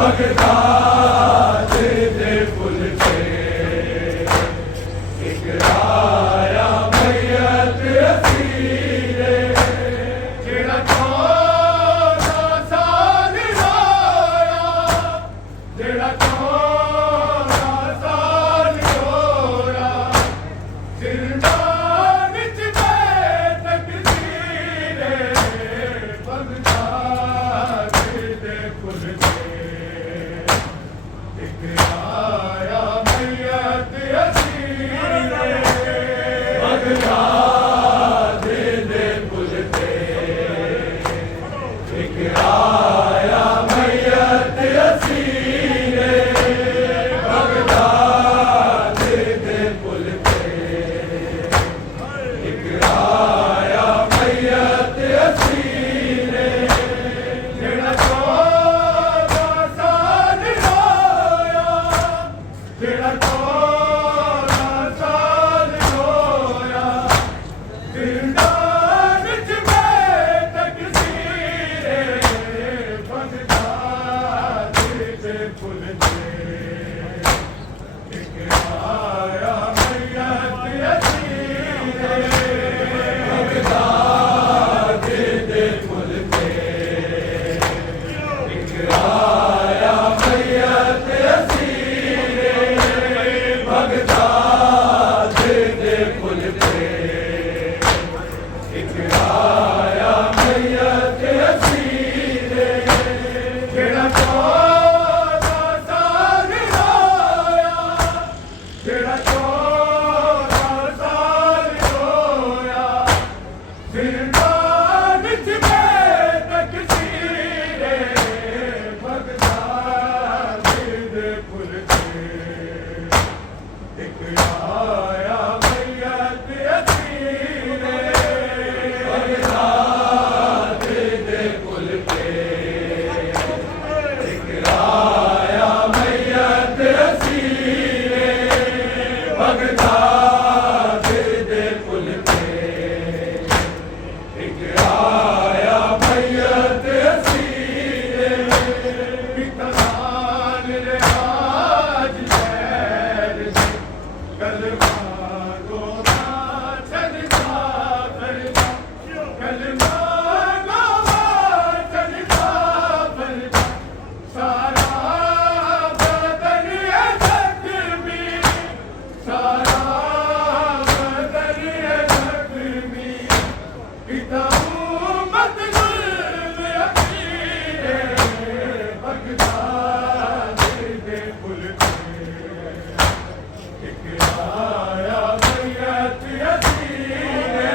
Baghdad दे पुल ते एक आया मैयत असीरे जेड़ा 14 साल रोया जेड़ा 14 साल रोया जिंदान च तकदीरे बगदाद दे पुल ते एक आया मैयत असीरे बगदाद दे पुल ते एक आया मैयत असीरे बगदाद दे पुल ते एक आया मैयत असीरे जेड़ा 14 साल रोया जेड़ा 14 साल रोया जिंदान च तकदीरे बगदाद दे पुल ते एक आया मैयत असीरे बगदाद दे पुल ते एक आया मैयत असीरे बगदाद दे पुल ते एक आया मैयत असीरे जेड़ा 14 साल रोया जेड़ा 14 साल रोया जिंदान च तकदीरे बगदाद दे पुल ते एक आया मैयत असीरे बगदाद दे पुल ते एक आया मैयत असीरे बगदाद दे पुल ते एक आया मैयत असीरे पिता नाल रियाज शहर कलमा गोवा चलता फिरता कलमा गोवा चलता फिरता सारा बदन जख्मी सारा बदन जख्मी पिता मतलब असीरे बगदाद दे पुल ते एक आया मैयत असीरे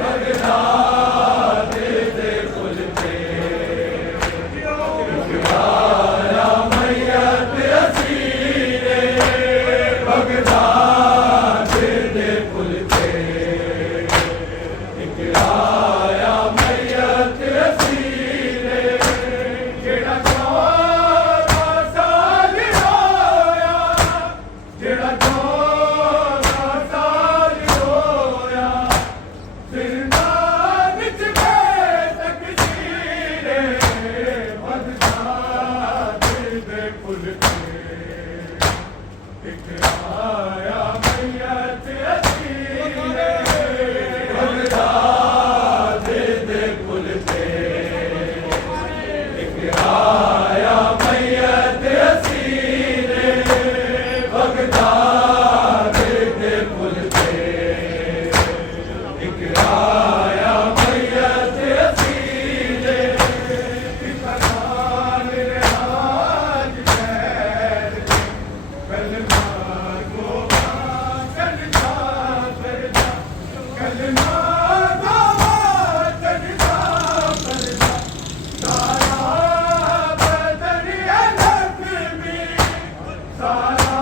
बगदाद दे पुल ते एक आया मैयत असीरे बगदाद दे पुल ते एक आया मैयत असीरे जेड़ा 14 साल रोया जेड़ा 14 साल रोया जिंदान च तकदीरे बगदाद दे पुल ते एक आया मैयत असीरे बगदाद दे पुल ते एक आया मैयत असीरे बगदाद दे पुल ते एक आया मैयत असीरे पिता नाल रियाज शहर कलमा गोवा चलता फिरता कलमा गोवा चलता फिरता सारा बदन जख्मी सारा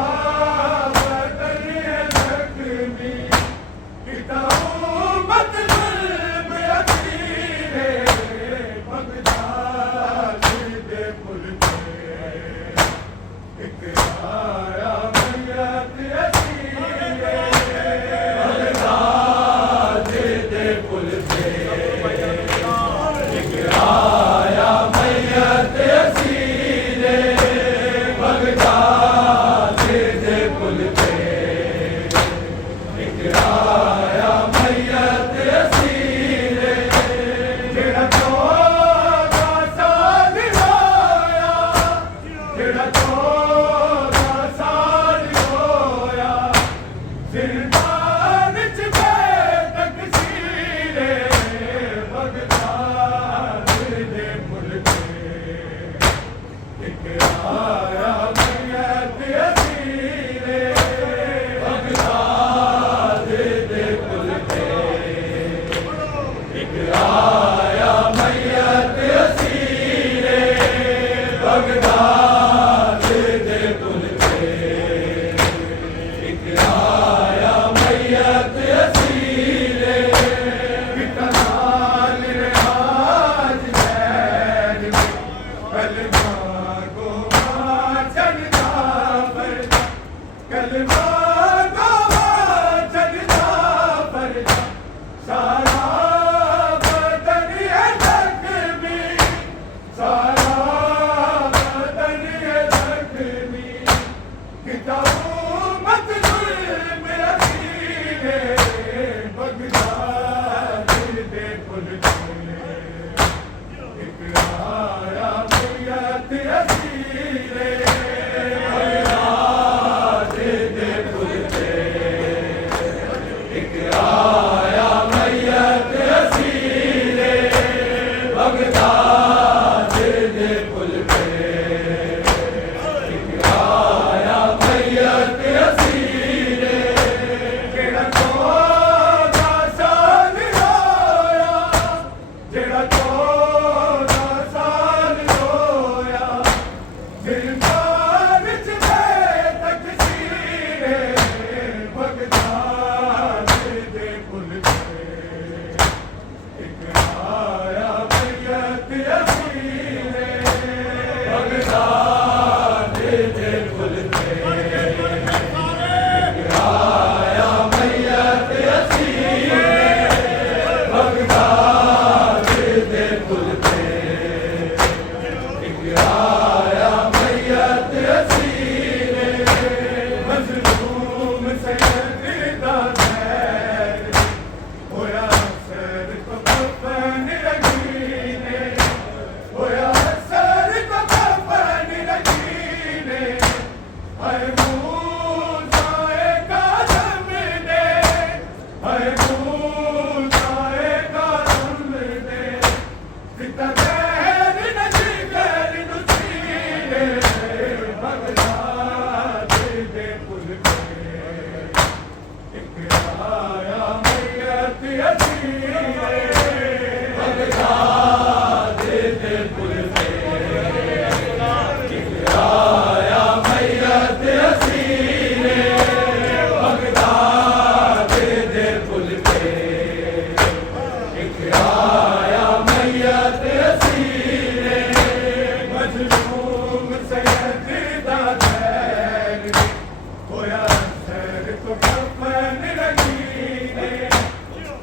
बदन जख्मी पिता मतलब असीरे बगदाद दे पुल ते एक आया मैयत असीरे बगदाद दे पुल ते एक आया मैयत असीरे एक आया मैयत असीरे बगदाद दे पुल ते एक आया मैयत असीरे बगदाद दे पुल ते एक आया मैयत असीरे बिकराल रिहाज जैन कलमा को चलता फरदा कलमा को चलता फरदा सारा बदन ये जख्मी सारा बदन ये जख्मी किताबों मत जुल्म असीरे बगदाद दे पुल ते एक आया मैयत असीरे बगदाद दे पुल ते एक आया मैयत असीरे बगदाद दे पुल पे एक आया मैयत असीरे जेड़ा 14 साल रोया जेड़ा 14 साल रोया दिलदार च तकसीरे बगदाद दे पुल पे एक आया मैयत असीरे बगदाद दे पुल पे एक आया मैयत असीरे बगदाद दे पुल पे एक आया मैयत असीरे मजलूम सैयदा ज़ैन होया सर को कफन रगीने होया सर को कफन रगीने हाय मूसाए कादम दे हाय मूसाए कादम दे पिता गैर नजीगर नुसीरे बगदाद दे पुल पे एक आया मैयत असीरे बगदाद दे पुल पे एक आया मैयत असीरे बगदाद दे पुल पे एक आया मैयत असीरे मजलूम सैयदा ज़ैन होया सर को कफन रगीने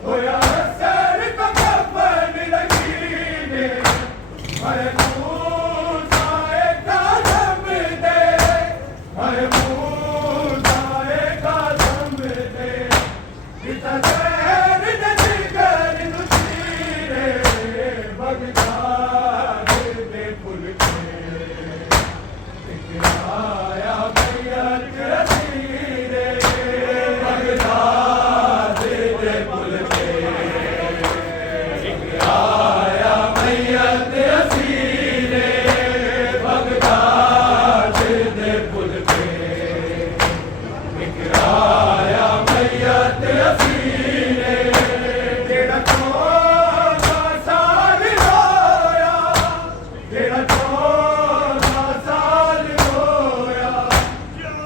होया सर को कफन रगीने हाय मूसाए कादम दे हाय मूसाए कादम दे पिता गैर नजीगर नुसीरे बगदाद दे पुल पे एक आया मैयत असीरे बगदाद दे पुल पे एक आया मैयत असीरे बगदाद दे पुल पे एक आया मैयत असीरे जेड़ा 14 साल रोया जेड़ा 14 साल रोया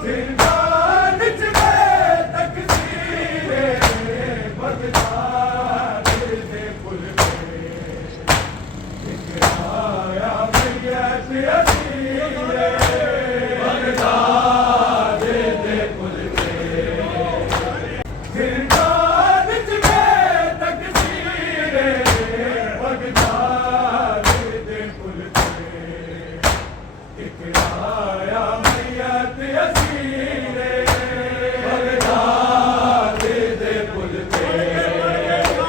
जिंदान च तकसीरे बगदाद दे पुल पे एक आया मैयत असीरे बगदाद दे पुल पे जिंदान च तकसीरे बगदाद दे पुल पे एक आया मैयत असीरे बगदाद दे पुल पे एक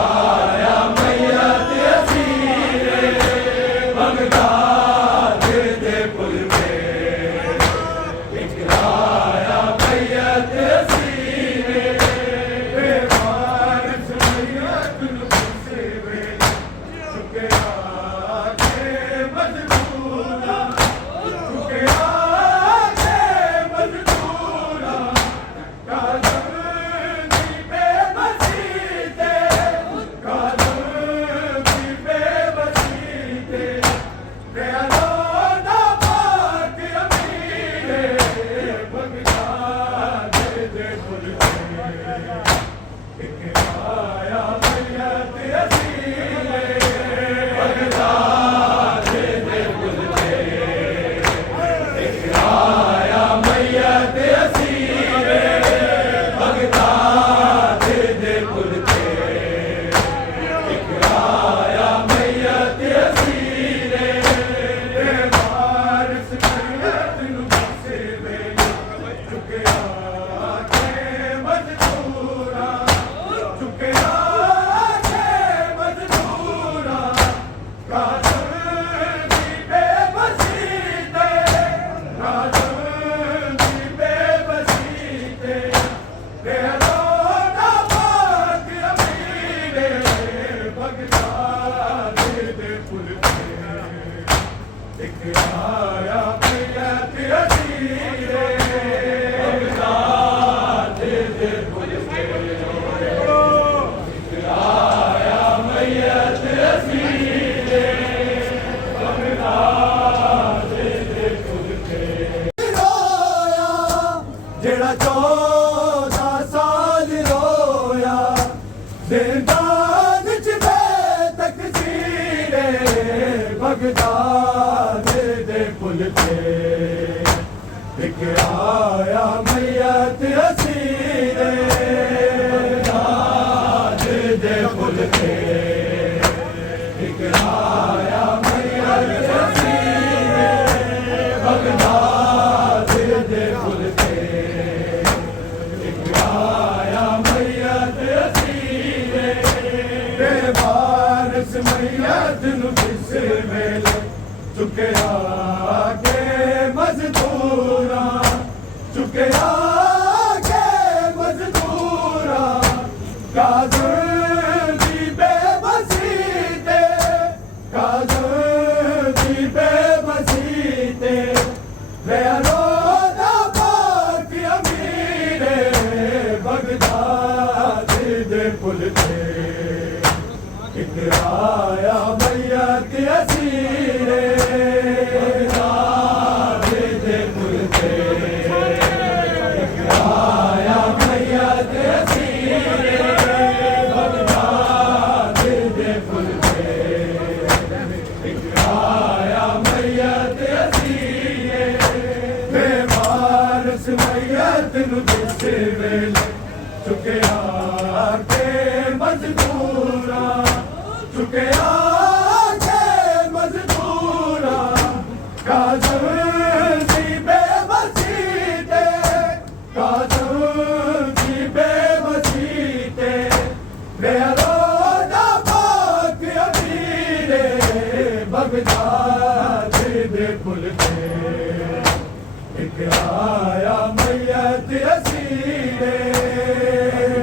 आया मैयत असीरे बगदाद दे पुल पे एक आया मैयत असीरे बेवार सुमैयत नुसीरे चुके आके मजबूरा दिखलाया मैयत असीरे बगदाद दे पुल ते दिखलाया मैयत असीरे बगदाद दे पुल ते रोया जेड़ा 14 साल रोया जिंदान च बेतकसीरे बगदाद दे पुल ते दिखलाया मैयत असीरे बगदाद दे पुल ते दिखलाया मैयत असीरे बगदाद दे पुल ते दिखलाया मैयत असीरे बेवारस मैयत नूं किस वेले चुकिया के मजदूरां चुकिया के मजदूरां काज़म दी बेबसी ते काज़म दी बेबसी ते रोदा पाक अमीरे बगदाद दे पुल ते दिखलाया मैयत असीरे बगदाद दे पुल ते दिखलाया मैयत असीरे बगदाद दे पुल ते दिखलाया मैयत असीरे बेवारस मैयत नूं किस वेले चुकिया के मजदूरां चुकिया के मजदूरां काज़म दी बेबसी ते काज़म दी बेबसी ते रोदा पाक अमीरे बगदाद दे पुल ते दिखलाया मैयत असीरे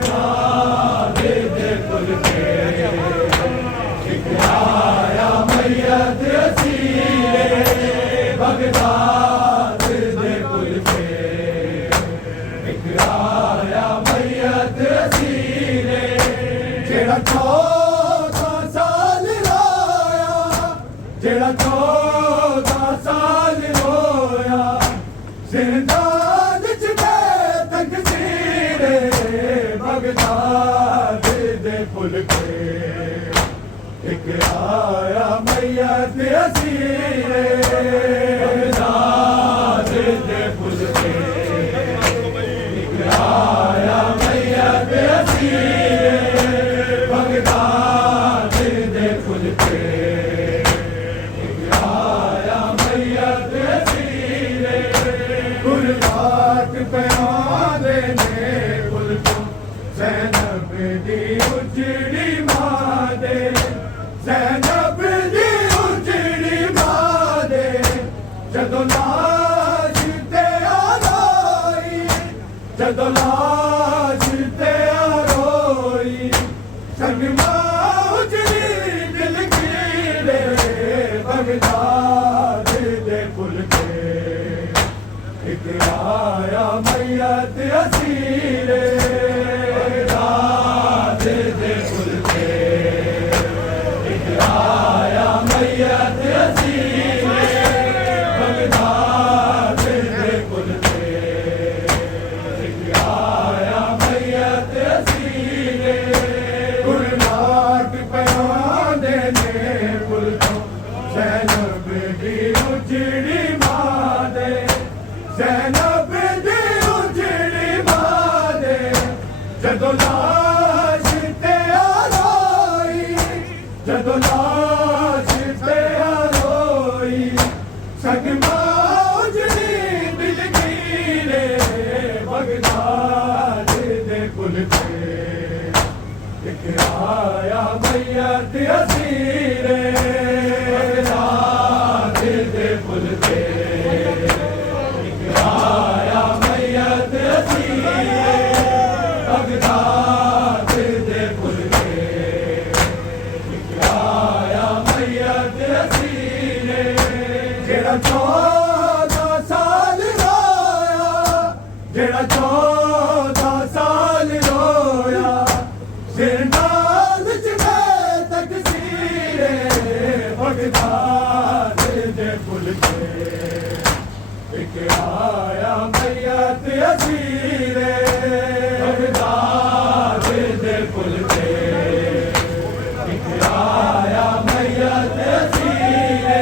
बगदाद दे पुल ते दिखलाया मैयत असीरे बगदाद दे पुल ते दिखलाया मैयत असीरे जेड़ा 14 साल रोया जेड़ा 14 साल रोया जिंदान च बेतकसीरे बगदाद दे पुल ते दिखलाया मैयत असीरे बगदाद दे पुल ते दिखलाया मैयत असीरे बगदाद दे पुल ते दिखलाया मैयत असीरे गुरबात प्यादे ने पुल तो ज़ैनब दी उजड़ी मां दे ज़ैनब दी उजड़ी मां दे जदों लाश ते आरोई जदों लाश ते आरोई संगमा उजड़ी दिल कीड़े बगदाद दे पुल ते दिखलाया मैयत असीरे बगदाद दे पुल ते दिखलाया मैयत असीरे बगदाद दे पुल ते दिखलाया मैयत असीरे गुरनाक प्यादे ने पुल तो ज़ैनब दी उजड़ी मां दे ज़ैनब दी उजड़ी मां दे जदों लाश ते आरोई जदों लाश ते आरोई संगमा उजड़ी दिल कीड़े बगदाद दे पुल ते दिखलाया मैयत असीरे बगदाद दे पुल ते दिखलाया मैयत असीरे बगदाद दे पुल ते दिखलाया मैयत असीरे जेड़ा 14 साल रोया, जेड़ा 14 साल रोया, सिर नाल च तकसीरे बगदाद दे पुल ते एक आया मैयत असीरे बगदाद दे पुल ते एक आया मैयत असीरे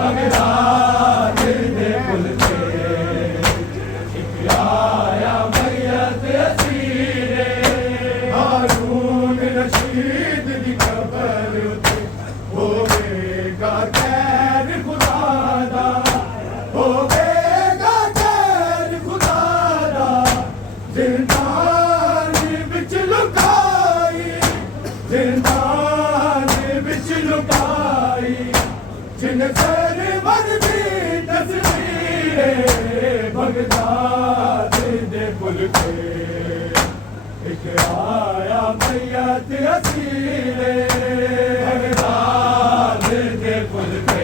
बगदाद दे पुल ते एक आया मैयत असीरे हारून रशीद दी कबर उते होवेगा खैर खुदा दा, होवेगा खैर खुदा दा, जिंदान विच लुकाई, जिंदान विच लुकाई, जिन सर वर्दी तस्वीरे बगदाद दे पुल ते एक आया मैयत असीरे बगदाद दे पुल ते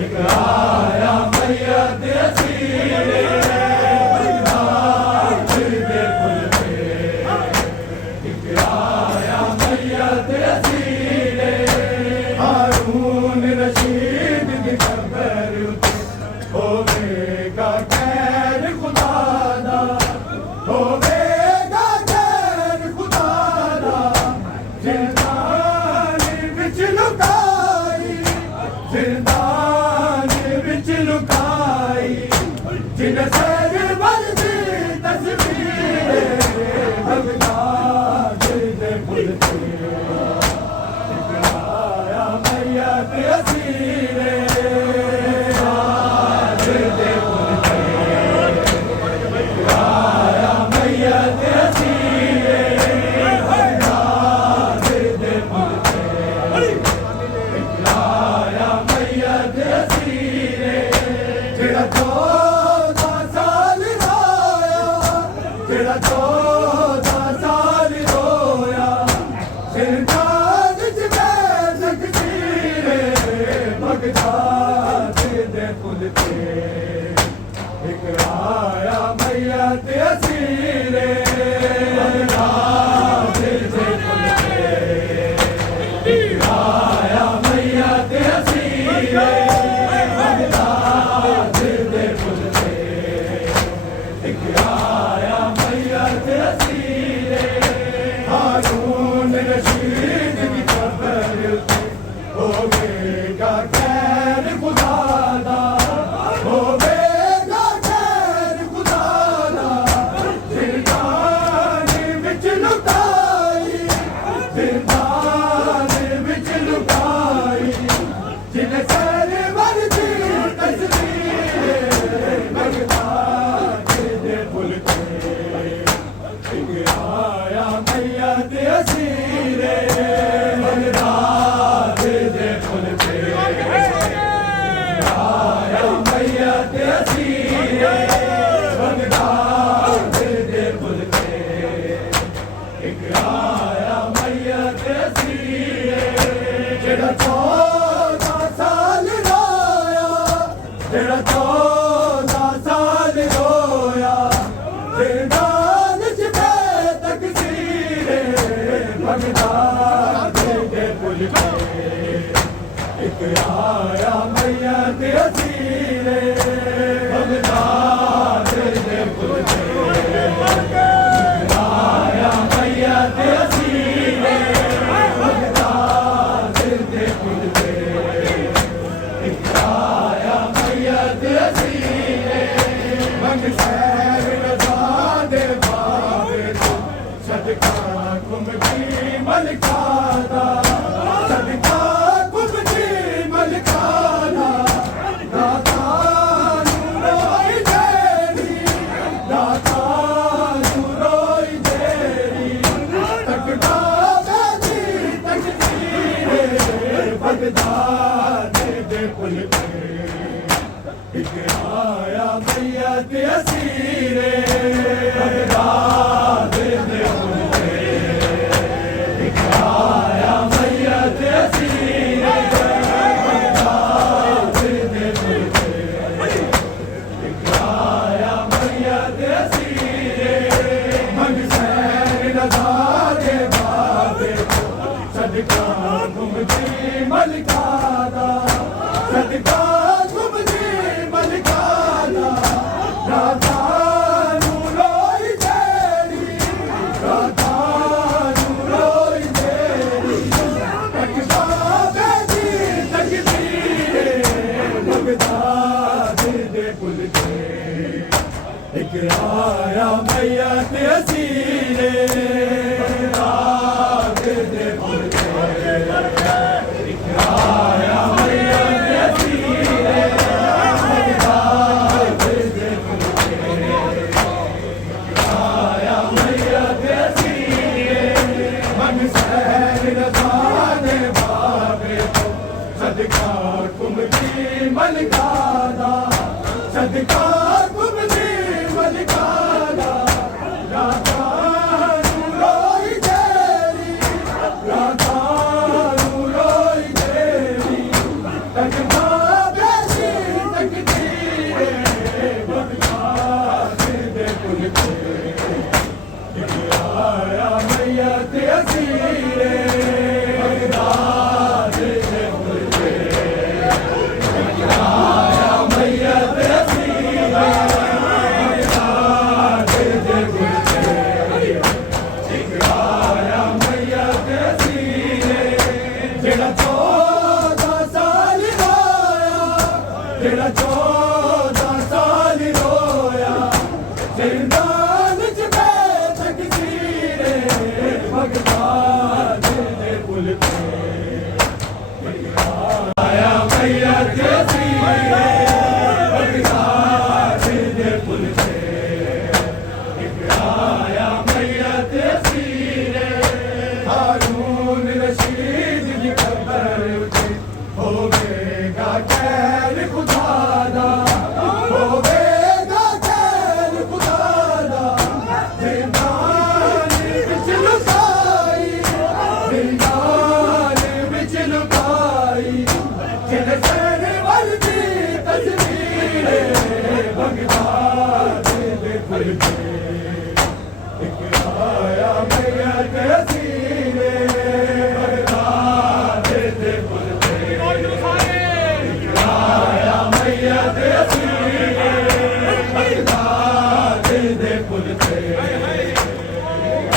एक आया मैयत असीरे बगदाद दे पुल ते एक आया मैयत असीरे हारून रशीद दी कबर उते होवेगा खैर खुदा दा, होवेगा खैर खुदा दा, जिंदान विच लुकाई, जिंदान विच लुकाई, जिन सर वर्दी तस्वीरे बगदाद दे पुल ते एक आया मैयत असीरे बगदाद दे पुल ते एक आया मैयत असीरे बगदाद दे पुल ते एक आया मैयत असीरे जेड़ा 14 साल रोया, जेड़ा 14 साल रोया, जिंदान च तकसीरे बगदाद दे पुल ते एक आया मैयत असीरे बगदाद दे पुल ते एक आया मैयत असीरे बगदाद दे पुल ते एक आया मैयत असीरे हारून रशीद दी कबर उते होवेगा खैर खुदा दा, होवेगा खैर खुदा दा, जिंदान विच लुकाई, जिंदान विच लुकाई, जिन सर वर्दी तस्वीरे बगदाद दे पुल ते एक आया मैयत असीरे बगदाद दे पुल ते आया मैयत असीरे बगदाद दे पुल ते एक आया मैयत असीरे जेड़ा 14 साल रोया, जेड़ा 14 साल रोया, जिंदान च तकसीरे बगदाद दे पुल ते एक आया मैयत असीरे बगदाद दे पुल ते एक आया मैयत असीरे बगदाद दे पुल ते एक आया मैयत असीरे मंग सैर रज़ा दे बाबे तो सदका कुमती मलका दा, सदका कुमती मलका दा, दाता नू रोई देरी, दाता नू रोई देरी, तकदा बैठी तकसीरे बगदाद दे पुल ते एक आया मैयत असीरे बगदाद दे पुल ते एक आया मैयत असीरे बगदाद बगदाद दे पुल ते एक आया मैयत असीरे बगदाद दे पुल ते एक आया मैयत असीरे बगदाद दे पुल ते आया मैयत असीरे मन सहर रज़ा दे बाबे तो सदका कुमती मलकादा सदका कुमती मलकादा राधा रोई तेरी राधा रोई तेरी तकना बेसी तकदीरे बगदाद दे पुल ते एक आया मैयत असीरे बगदाद दे पुल ते आया मैयत असीरे बगदाद दे पुल ते एक आया मैयत असीरे जेड़ा 14 साल रोया जेड़ा 14 साल रोया जिंदान च बैठक सीरे बगदाद दे पुल ते आया मैयत असीरे बगदाद दे पुल ते एक आया मैयत असीरे हारून रशीद दी कबर उते होवेगा खैर खुदा दा होवेगा खैर खुदा दा जिंदान विच लुकाई जिंदान विच लुकाई जिन सैन वर्दी तस्वीरे बगदाद दे पुल ते एक आया मैयत असीरे बगदाद दे पुल ते एक आया मैयत असीरे बगदाद दे पुल ते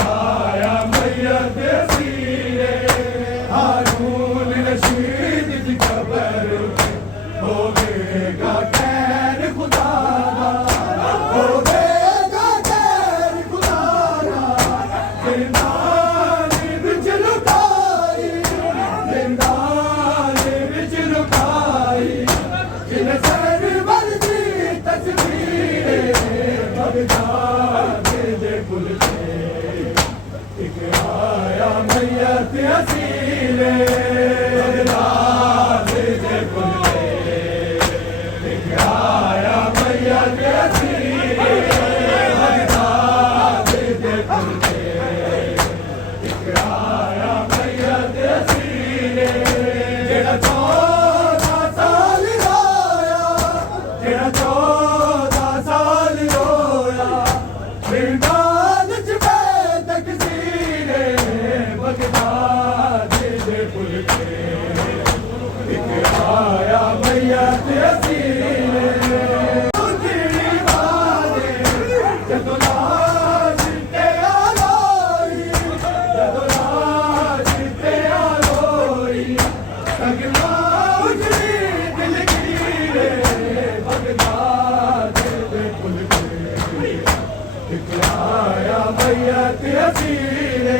आया मैयत असीरे हारून रशीद दी कबर उते होवेगा खैर खुदा दा होवेगा खैर खुदा दा जिंदान विच लुकाई जिंदान विच लुकाई जिन सर वर्दी तस्वीरे बगदाद दे पुल ते एक आया मैयत असीरे बगदाद दे पुल ते एक आया मैयत असीरे बगदाद दे पुल ते एक आया मैयत असीरे जेड़ा 14 साल रोया जेड़ा 14 साल रोया जिंदान च बैठक सीरे बगदाद दे पुल ते एक आया मैयत असीरे उजड़ी बाजे जदों लाश ते आलोई जदों लाश ते आलोई सगला उजड़ी दिलगीरे बगदाद दे पुल ते एक आया मैयत असीरे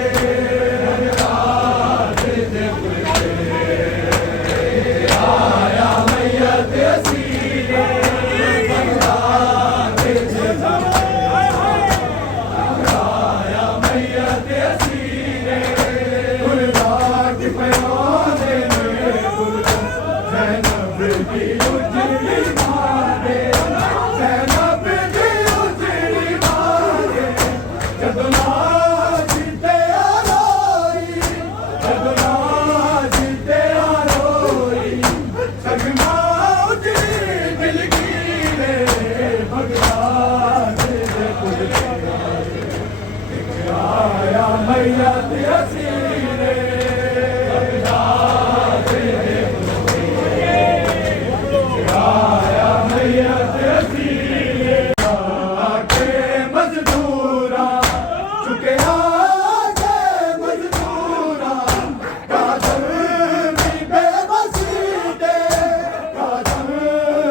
बगदाद दे पुल ते आया मैयत असीरे बगदाद दे पुल ते आया मैयत असीरे गुलदार दी पैवाने गुल ज़ैनब दी उजड़ी मारे ज़ैनब दी उजड़ी मारे जदों लाश ते आलोई जदों लाश ते आलोई सगना उजड़ी दिलगीरे बगदाद दे पुल ते एक आया मैयत असीरे बगदाद दे पुल ते एक आया मैयत असीरे आके मजदूरा चुके आके मजदूरा कादर भी बेबसी दे कादर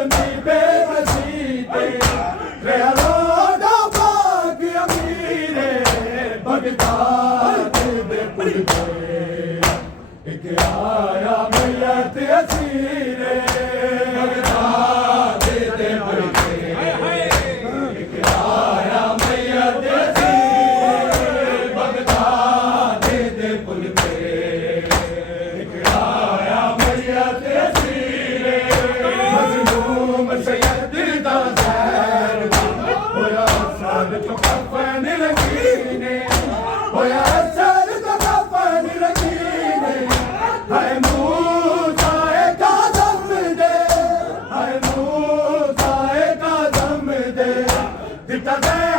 कफन रंगीने होया सर का कफन रंगीने है मूसा काज़म दे है मूसा काज़म दे दिता दे